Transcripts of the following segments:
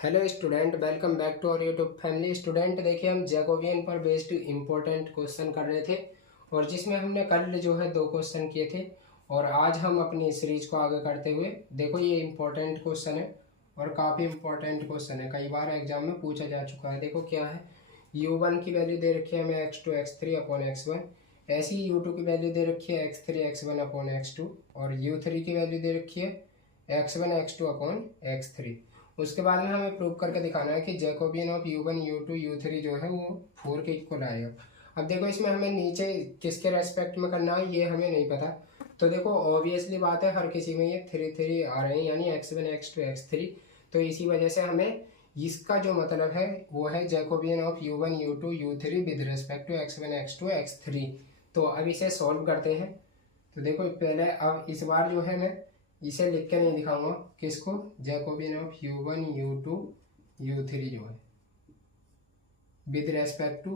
Hello student, welcome back to our YouTube family. Student देखिए, हम Jacobian पर based important question कर रहे थे और जिसमें हमने कल जो है 2 क्वेश्चन किए थे और आज हम अपनी सीरीज को आगे करते हुए देखो ये इम्पोर्टेंट क्वेश्चन है और काफ़ी इम्पोर्टेंट क्वेश्चन है, कई बार एग्जाम में पूछा जा चुका है। देखो क्या है, u1 की वैल्यू दे रखी है हमें x2 x3 अपॉन x1, ऐसी u2 की वैल्यू दे रखी है x3 x1 अपॉन x2 और u3 की वैल्यू दे रखी है x1 x2 अपॉन x3। उसके बाद में हमें प्रूव करके दिखाना है कि Jacobian of u1 u2 u3 जो है वो 4 के इक्वल आएगा। अब देखो इसमें हमें नीचे किसके रेस्पेक्ट में करना है ये हमें नहीं पता, तो देखो ऑब्वियसली बात है हर किसी में ये 3 3 आ रहे हैं यानी x1 x2 x3, तो इसी वजह से हमें इसका जो मतलब है वो है Jacobian of u1 u2 u3 with respect to x1 x2 x3। तो अब इसे सॉल्व करते हैं। तो देखो पहले अब इस बार जो है मैं इसे लिख के नहीं दिखाऊंगा, किसको, Jacobian of u1 u2 u3 जो है with respect to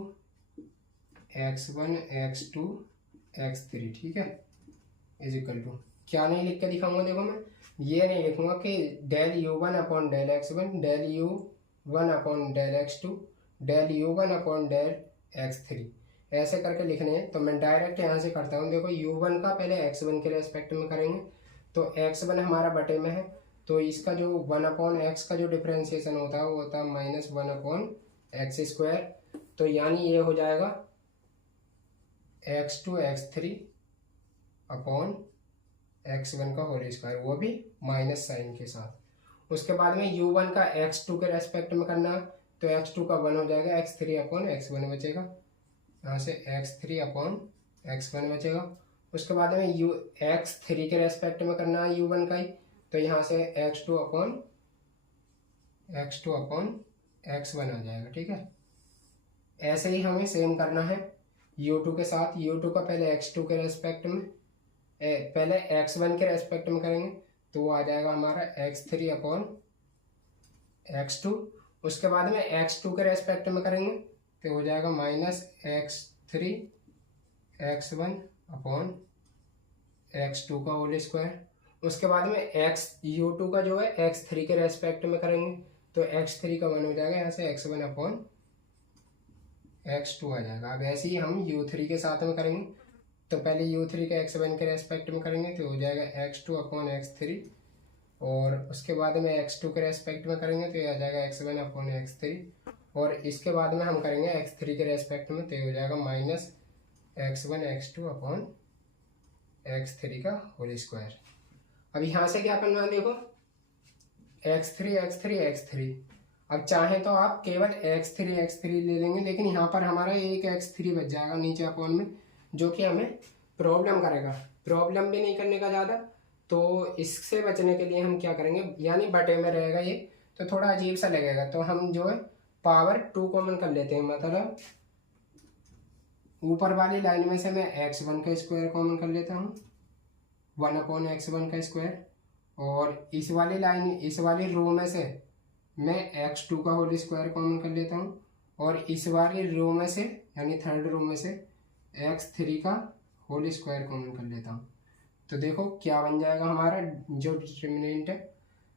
x1 x2 x3, ठीक है, इज इक्वल टू क्या नहीं लिख के दिखाऊंगा। देखो मैं ये नहीं लिखूंगा कि del u1 upon del x1 del u1 upon del x2 del u1 upon del x3 ऐसे करके लिखने हैं। तो मैं डायरेक्ट यहाँ से करता हूँ। देखो u1 का पहले x1 के रेस्पेक्ट में करेंगे, तो x1 हमारा बटे में है, तो इसका जो 1 अपॉन एक्स का जो डिफ्रेंसिएशन होता है वो होता है -1 अपॉन एक्स स्क्वायर। तो यानी ये हो जाएगा x2 x3 अपॉन x1 का होल स्क्वायर, वो भी माइनस साइन के साथ। उसके बाद में u1 का x2 के रेस्पेक्ट में करना है, तो x2 का 1 हो जाएगा, x3 अपॉन x1 बचेगा, यहाँ से x3 अपॉन x1 बचेगा। उसके बाद में x3 के रेस्पेक्ट में करना है u1 का ही, तो यहाँ से x2 अपॉन x1 आ जाएगा, ठीक है। ऐसे ही हमें सेम करना है u2 के साथ। u2 का पहले x2 के रेस्पेक्ट में पहले x1 के रेस्पेक्ट में करेंगे, तो वो आ जाएगा हमारा x3 अपॉन x2। उसके बाद में x2 के रेस्पेक्ट में करेंगे तो हो जाएगा -x3 x1 अपॉन x2 का होल स्क्वायर। उसके बाद में u2 का जो है x3 के रेस्पेक्ट में करेंगे, तो x3 का 1 हो जाएगा, यहाँ से x1 अपॉन x2 आ जाएगा। अब ऐसे ही हम u3 के साथ में करेंगे, तो पहले u3 के x1 के रेस्पेक्ट में करेंगे तो हो जाएगा x2 अपॉन x3, और उसके बाद में x2 के रेस्पेक्ट में करेंगे तो ये आ जाएगा x1 अपॉन x3, और इसके बाद में हम करेंगे x3 के रेस्पेक्ट में तो ये हो जाएगा -x1 x2 अपॉन x3 का होल स्क्वायर। अब यहाँ से क्या करना है, देखो x3 x3 x3, अब चाहे तो आप केवल x3 ले लेंगे, लेकिन यहाँ पर हमारा एक x3 बच जाएगा नीचे अपॉन में, जो कि हमें प्रॉब्लम करेगा। प्रॉब्लम भी नहीं करने का ज़्यादा, तो इससे बचने के लिए हम क्या करेंगे, यानी बटे में रहेगा ये तो थोड़ा अजीब सा लगेगा, तो हम जो है पावर 2 कॉमन कर लेते हैं। मतलब ऊपर वाली लाइन में से मैं x1 का स्क्वायर कॉमन कर लेता हूँ, 1 अपॉन x1 का स्क्वायर, और इस वाली रो में से मैं x2 का होल स्क्वायर कॉमन कर लेता हूँ, और इस वाली रो में से यानी थर्ड रो में से x3 का होल स्क्वायर कॉमन कर लेता हूँ। तो देखो क्या बन जाएगा हमारा जो डिटर्मिनेंट है।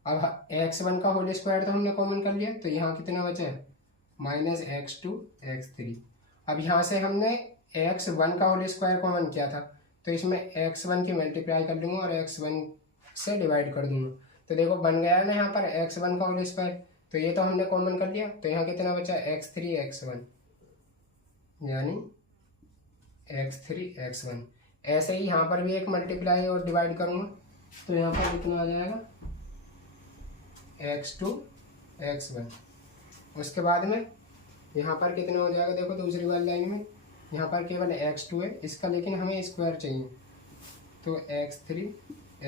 अब x1 का होल स्क्वायर तो हमने कॉमन कर लिया, तो यहाँ कितना बचा है, -x2 x3। अब यहाँ से हमने x1 का होल स्क्वायर कॉमन किया था, तो इसमें x1 की मल्टीप्लाई कर दूंगा और x1 से डिवाइड कर दूंगा, तो देखो बन गया है ना यहाँ पर x1 का होल स्क्वायर। तो ये तो हमने कॉमन कर लिया, तो यहाँ कितना बचा, x3 x1, यानी x3 x1। ऐसे ही यहाँ पर भी एक मल्टीप्लाई और डिवाइड करूँगा, तो यहाँ पर कितना आ जाएगा, x2 x1। उसके बाद में यहाँ पर कितना हो जाएगा, देखो दूसरी वाली लाइन में यहाँ पर केवल x2 है इसका, लेकिन हमें स्क्वायर चाहिए, तो x3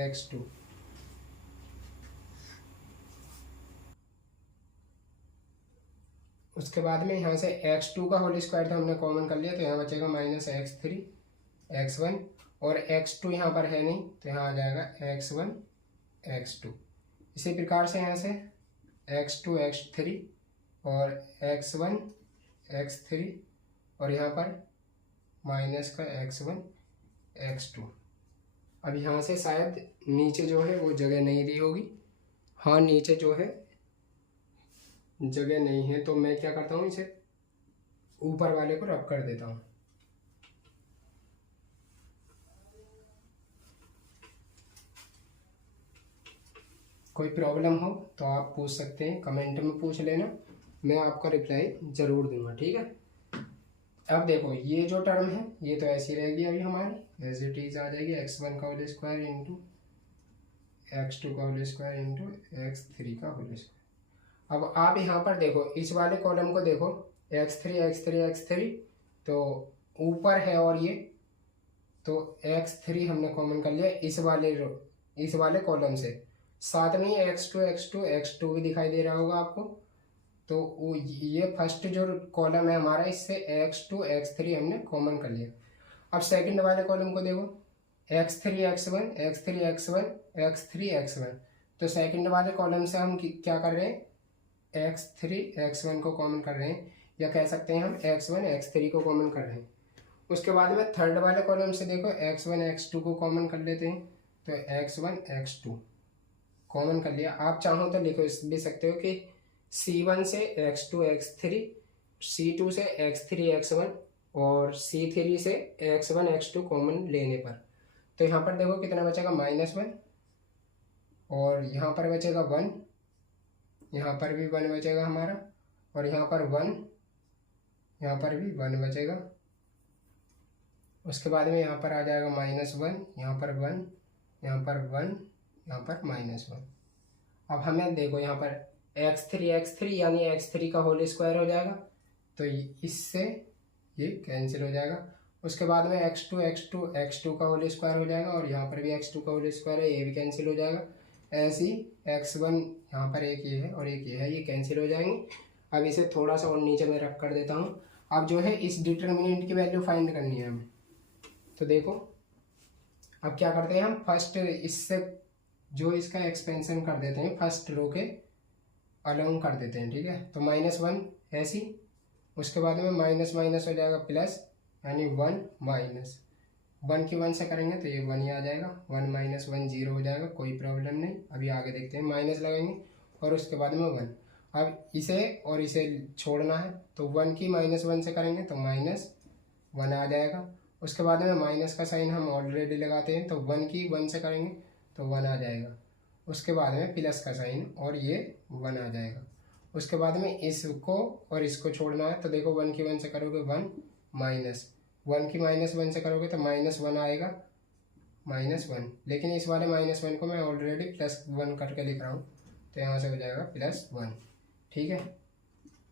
x2। उसके बाद में यहाँ से x2 का होल स्क्वायर तो हमने कॉमन कर लिया, तो यहाँ बचेगा -x3 x1, और x2 यहाँ पर है नहीं, तो यहाँ आ जाएगा x1 x2। इसी प्रकार से यहाँ से x2 x3 और x1 x3, और यहाँ पर माइनस का x1 x2। अब यहाँ से शायद नीचे जो है वो जगह नहीं दी होगी, हाँ नीचे जो है जगह नहीं है तो मैं क्या करता हूँ, इसे ऊपर वाले को रब कर देता हूँ। कोई प्रॉब्लम हो तो आप पूछ सकते हैं, कमेंट में पूछ लेना, मैं आपका रिप्लाई ज़रूर दूंगा, ठीक है। अब देखो ये जो टर्म है ये तो ऐसी रहेगी अभी हमारी, एज इट इज आ जाएगी x1 का होल स्क्वायर इंटू x2 का होल स्क्वायर इंटू x3 का होल स्क्वायर। अब आप यहाँ पर देखो इस वाले कॉलम को देखो, x3 तो ऊपर है और ये तो x3 हमने कॉमन कर लिया इस वाले कॉलम से। साथ में x2 भी दिखाई दे रहा होगा आपको, तो ये फर्स्ट जो कॉलम है हमारा, इससे x2 x3 हमने कॉमन कर लिया। अब सेकंड वाले कॉलम को देखो, x3 तो सेकंड वाले कॉलम से हम क्या कर रहे हैं, x3 को कॉमन कर रहे हैं, या कह सकते हैं हम x1 x3 को कॉमन कर रहे हैं। उसके बाद में थर्ड वाले कॉलम से देखो x1 x2 को कॉमन कर लेते हैं, तो x1 x2 कॉमन कर लिया। आप चाहो तो लिखो भी सकते हो कि C1 से x2 x3, C2 से x3 x1 और C3 से x1 x2 कॉमन लेने पर, तो यहाँ पर देखो कितना बचेगा -1, और यहाँ पर बचेगा 1, यहाँ पर भी 1 बचेगा हमारा, और यहाँ पर 1, यहाँ पर भी 1 बचेगा। उसके बाद में यहाँ पर आ जाएगा -1, यहाँ पर 1, यहाँ पर 1, यहाँ पर -1। अब हमें देखो यहाँ पर x3 यानी x3 का होल स्क्वायर हो जाएगा, तो इससे ये कैंसिल हो जाएगा। उसके बाद में x2 का होल स्क्वायर हो जाएगा, और यहाँ पर भी x2 का होल स्क्वायर है, ये भी कैंसिल हो जाएगा। ऐसे ही x1 यहाँ पर एक ये है और एक ये है, ये कैंसिल हो जाएंगे। अब इसे थोड़ा सा और नीचे में रख कर देता हूँ। अब जो है इस डिटर्मिनेंट की वैल्यू फाइंड करनी है हमें, तो देखो अब क्या करते हैं हम, फर्स्ट इससे जो इसका एक्सपेंशन कर देते हैं, फर्स्ट रो के अलोंग कर देते हैं, ठीक है। तो -1 ऐसी, उसके बाद में माइनस माइनस हो जाएगा प्लस, यानी 1 की 1 से करेंगे तो ये 1 ही आ जाएगा, 1 - 1 0 हो जाएगा, कोई प्रॉब्लम नहीं। अभी आगे देखते हैं, माइनस लगाएंगे और उसके बाद में 1। अब इसे और इसे छोड़ना है, तो 1 की -1 से करेंगे तो -1 आ जाएगा। उसके बाद में माइनस का साइन हम ऑलरेडी लगाते हैं, तो 1 की 1 से करेंगे तो 1 आ जाएगा। उसके बाद में प्लस का साइन और ये 1 आ जाएगा। उसके बाद में इसको और इसको छोड़ना है, तो देखो 1 की 1 से करोगे 1, -1 की -1 से करोगे तो -1 आएगा, -1। लेकिन इस वाले -1 को मैं ऑलरेडी +1 करके लिख रहा हूँ, तो यहाँ से हो जाएगा +1, ठीक है।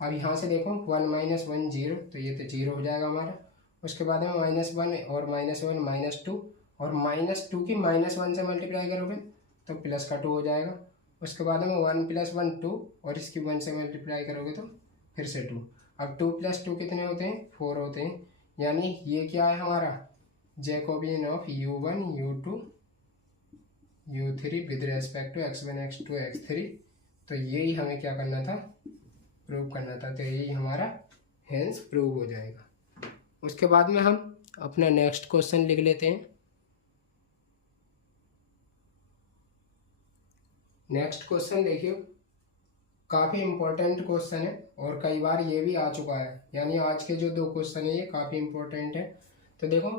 अब यहाँ से देखो 1 - 1 0, तो ये तो 0 हो जाएगा हमारा। उसके बाद में -1 और -1 -2, और -2 की -1 से मल्टीप्लाई करोगे तो प्लस का 2 हो जाएगा। उसके बाद में 1 + 1 2, और इसकी 1 से मल्टीप्लाई करोगे तो फिर से 2। अब 2 + 2 कितने होते हैं, 4 होते हैं। यानी ये क्या है हमारा, Jacobian of u1 u2 u3 with respect to x1 x2 x3। तो यही हमें क्या करना था, प्रूव करना था, तो यही हमारा हेंस प्रूव हो जाएगा। उसके बाद में हम अपना नेक्स्ट क्वेश्चन लिख लेते हैं। नेक्स्ट क्वेश्चन देखियो, काफ़ी इम्पोर्टेंट क्वेश्चन है और कई बार ये भी आ चुका है, यानी आज के जो 2 क्वेश्चन है ये काफ़ी इम्पोर्टेंट है। तो देखो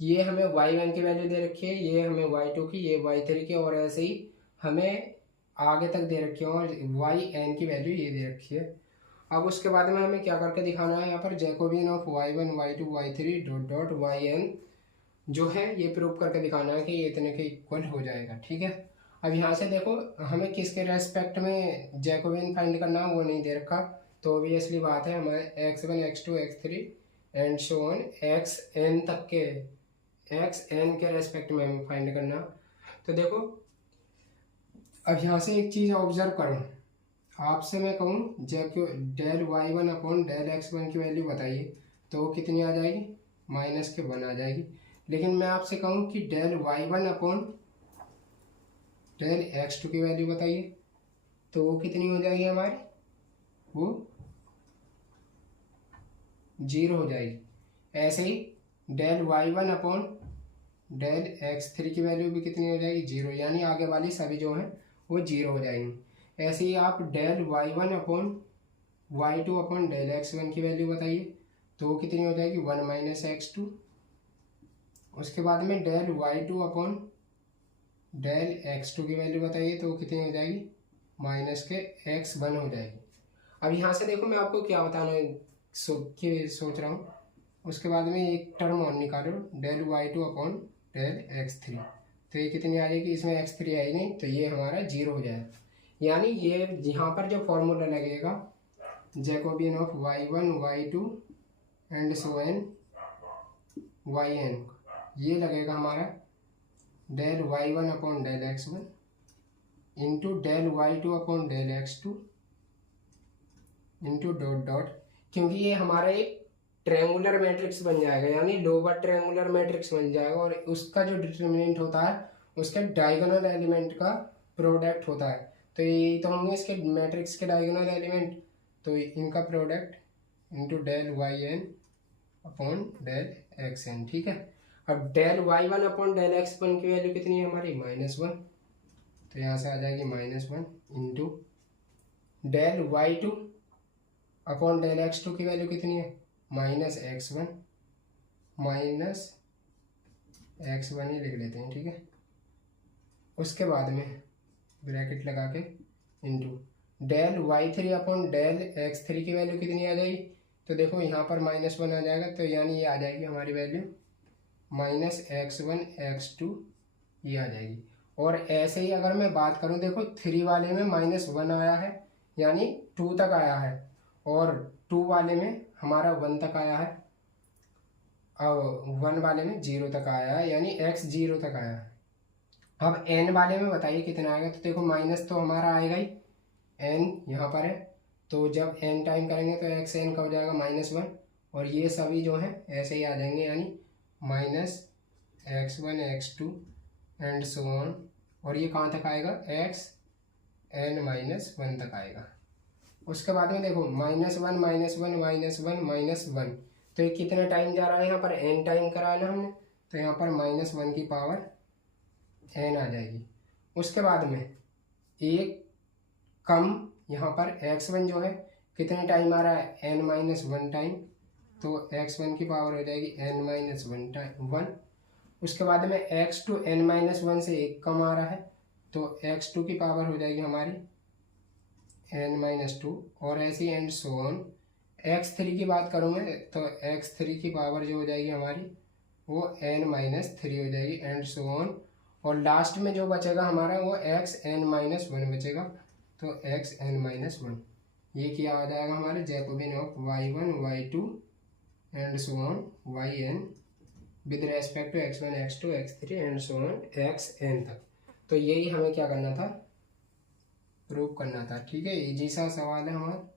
ये हमें y1 की वैल्यू दे रखी है, ये हमें y2 की, ये y3 की, और ऐसे ही हमें आगे तक दे रखी है, और yn की वैल्यू ये दे रखी है। अब उसके बाद में हमें क्या करके दिखाना है, यहाँ पर Jacobian of y1 y2 y3 dot yn जो है ये प्रूव करके दिखाना है कि ये इतने के इक्वल हो जाएगा, ठीक है। अब यहाँ से देखो हमें किसके रेस्पेक्ट में जैकोबियन फाइंड करना है वो नहीं दे रखा, तो ऑब्वियसली बात है हमारे x1 x2 x3 and so on xn तक के, xn के रेस्पेक्ट में हमें फाइंड करना। तो देखो अब यहाँ से एक चीज़ ऑब्जर्व करो, आपसे मैं कहूँ del y1 upon del x1 की वैल्यू बताइए, तो वो कितनी आ जाएगी, -1 आ जाएगी। लेकिन मैं आपसे कहूँ कि del y1 upon del x2 की वैल्यू बताइए, तो वो कितनी हो जाएगी हमारी, वो 0 हो जाएगी। ऐसे ही del y1 upon del x3 की वैल्यू भी कितनी हो जाएगी, 0, यानी आगे वाली सभी जो हैं वो 0 हो जाएंगी। ऐसे ही आप del y1 upon y2 upon del x1 की वैल्यू बताइए, तो वो कितनी हो जाएगी 1 माइनस x2। उसके बाद में del y2 upon del x2 की वैल्यू बताइए, तो वो कितनी हो जाएगी माइनस के x1 हो जाएगी। अब यहाँ से देखो मैं आपको क्या बताना सोच रहा हूँ। उसके बाद में एक टर्म और निकालो, del y2 upon del x3, तो ये कितनी आ जाएगी, इसमें x3 आई नहीं तो ये हमारा 0 हो जाएगा। यानी ये यहाँ पर जो फॉर्मूला लगेगा Jacobian of y1 y2 and so on yn, ये लगेगा हमारा del y1 upon del x1 into del y2 upon del x2 into dot dot, क्योंकि ये हमारा एक ट्रायंगुलर मैट्रिक्स बन जाएगा, यानी लोअर ट्रायंगुलर मैट्रिक्स बन जाएगा, और उसका जो डिटर्मिनेंट होता है उसके डायगोनल एलिमेंट का प्रोडक्ट होता है। तो ये तो होंगे इसके मैट्रिक्स के डायगोनल एलिमेंट, तो इनका product into del Y N upon del X N. ठीक है, अब del y1 upon del x1 की वैल्यू कितनी है हमारी -1, तो यहाँ से आ जाएगी -1 into del y2 upon del x2 की वैल्यू कितनी है -x1 ही लिख लेते हैं। ठीक है, उसके बाद में ब्रैकेट लगा के into del y3 upon del x3 की वैल्यू कितनी आ जाएगी, तो देखो यहाँ पर -1 आ जाएगा, तो यानी ये आ जाएगी हमारी वैल्यू -x1 x2 ये आ जाएगी। और ऐसे ही अगर मैं बात करूँ, देखो 3 वाले में -1 आया है यानी 2 तक आया है, और 2 वाले में हमारा 1 तक आया है, और 1 वाले में 0 तक आया है, यानी x 0 तक आया है। अब n वाले में बताइए कितना आएगा, तो देखो माइनस तो हमारा आएगा ही, n यहाँ पर है, तो जब n टाइम करेंगे तो x n का हो जाएगा -1, और ये सभी जो है ऐसे ही आ जाएंगे, यानी -x1 x2 and so on, और ये कहाँ तक आएगा x n -1 तक आएगा। उसके बाद में देखो -1 -1 तो ये कितना टाइम जा रहा है, यहाँ पर n टाइम कराया ना हमने, तो यहाँ पर -1 की पावर n आ जाएगी। उसके बाद में एक कम यहाँ पर x1 जो है कितने टाइम आ रहा है n-1 टाइम, तो x1 की पावर हो जाएगी n-1 टाइम 1। उसके बाद में x2 n-1 से एक कम आ रहा है, तो x2 की पावर हो जाएगी हमारी n-2, और ऐसी एंड सो ऑन। x3 की बात करूँ मैं, तो x3 की पावर जो हो जाएगी हमारी वो n-3 हो जाएगी एंड सो ऑन, और लास्ट में जो बचेगा हमारा वो xn-1 बचेगा, तो xn-1 ये क्या आ जाएगा हमारे Jacobian of y1 y2 and so on yn with respect to x1 x2 x3 and so on xn तक। तो यही हमें क्या करना था, प्रूव करना था। ठीक है, इजी सा सवाल है हमारा,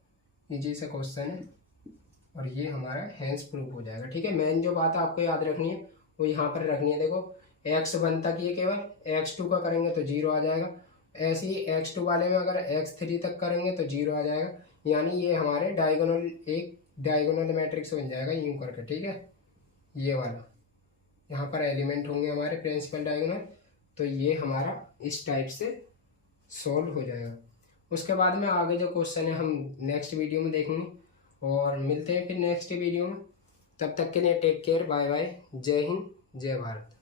इजी सा क्वेश्चन है, और ये हमारा हैंस प्रूफ हो जाएगा। ठीक है, मेन जो बात आपको याद रखनी है वो यहाँ पर रखनी है। देखो x1 तक ये केवल, x2 का करेंगे तो 0 आ जाएगा, ऐसे ही x2 वाले में अगर x3 तक करेंगे तो 0 आ जाएगा, यानी ये हमारे एक डायगोनल मैट्रिक्स बन जाएगा यूं करके। ठीक है, ये वाला यहाँ पर एलिमेंट होंगे हमारे प्रिंसिपल डायगोनल, तो ये हमारा इस टाइप से सॉल्व हो जाएगा। उसके बाद में आगे जो क्वेश्चन है हम नेक्स्ट वीडियो में देखेंगे, और मिलते हैं फिर नेक्स्ट वीडियो में। तब तक के लिए टेक केयर, बाय बाय, जय हिंद जय भारत।